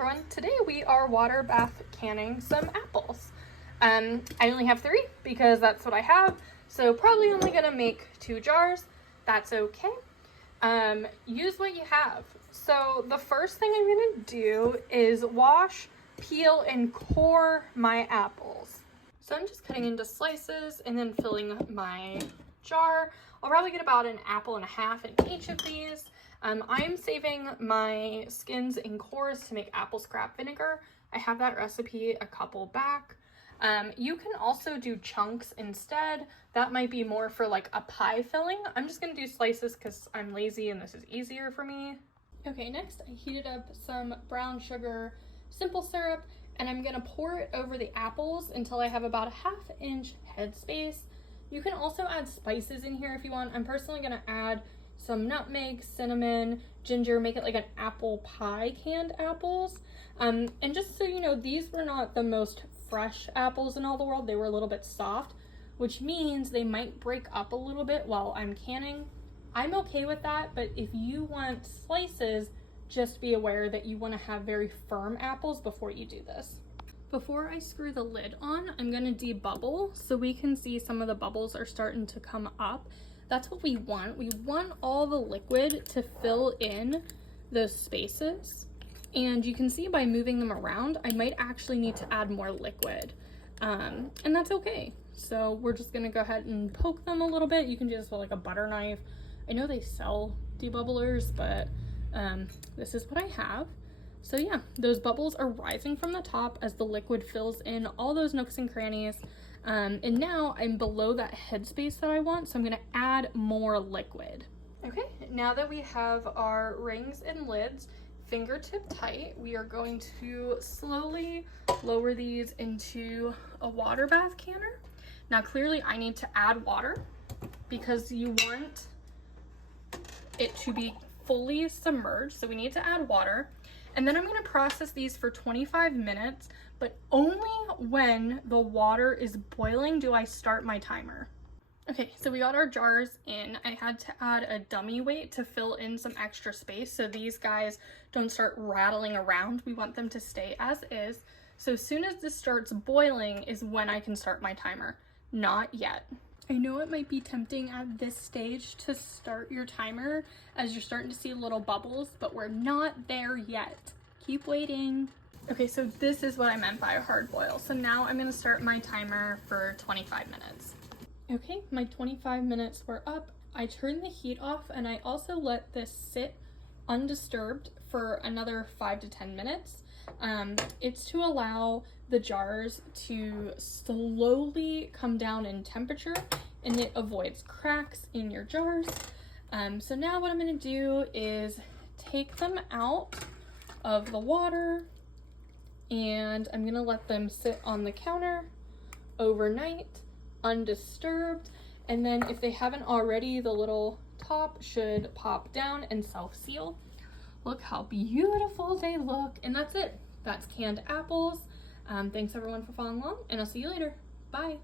everyone, today we are water bath canning some apples. I only have 3 because that's what I have, so probably only gonna make 2 jars. That's okay. Use what you have. So the first thing I'm gonna do is wash, peel, and core my apples. So I'm just cutting into slices and then filling my jar. I'll probably get about an apple and a half in each of these. I'm saving my skins and cores to make apple scrap vinegar. I have that recipe a couple back. You can also do chunks instead. That might be more for like a pie filling. I'm just gonna do slices because I'm lazy and this is easier for me. Okay, next I heated up some brown sugar simple syrup and I'm gonna pour it over the apples until I have about a 1/2 inch headspace. You can also add spices in here if you want. I'm personally gonna add some nutmeg, cinnamon, ginger, make it like an apple pie, canned apples. And just so you know, these were not the most fresh apples in all the world. They were a little bit soft, which means they might break up a little bit while I'm canning. I'm okay with that, but if you want slices, just be aware that you want to have very firm apples before you do this. Before I screw the lid on, I'm gonna debubble so we can see some of the bubbles are starting to come up. That's what we want. We want all the liquid to fill in those spaces. And you can see by moving them around, I might actually need to add more liquid. And that's okay. So we're just gonna go ahead and poke them a little bit. You can do this with like a butter knife. I know they sell debubblers, but this is what I have. So yeah, those bubbles are rising from the top as the liquid fills in all those nooks and crannies. And now I'm below that headspace that I want, so I'm gonna add more liquid. Okay, now that we have our rings and lids fingertip tight, we are going to slowly lower these into a water bath canner. Now clearly I need to add water because you want it to be fully submerged, so we need to add water. And then I'm gonna process these for 25 minutes, but only when the water is boiling do I start my timer. Okay, so we got our jars in. I had to add a dummy weight to fill in some extra space so these guys don't start rattling around. We want them to stay as is. So as soon as this starts boiling is when I can start my timer. Not yet. I know it might be tempting at this stage to start your timer as you're starting to see little bubbles, but we're not there yet. Keep waiting. Okay, so this is what I meant by a hard boil. So now I'm gonna start my timer for 25 minutes. Okay, my 25 minutes were up. I turned the heat off and I also let this sit undisturbed for another 5 to 10 minutes. It's to allow the jars to slowly come down in temperature and it avoids cracks in your jars. So now what I'm gonna do is take them out of the water and I'm gonna let them sit on the counter overnight, undisturbed. And then if they haven't already, the little top should pop down and self-seal. Look how beautiful they look. And that's it. That's canned apples. Thanks everyone for following along and I'll see you later. Bye.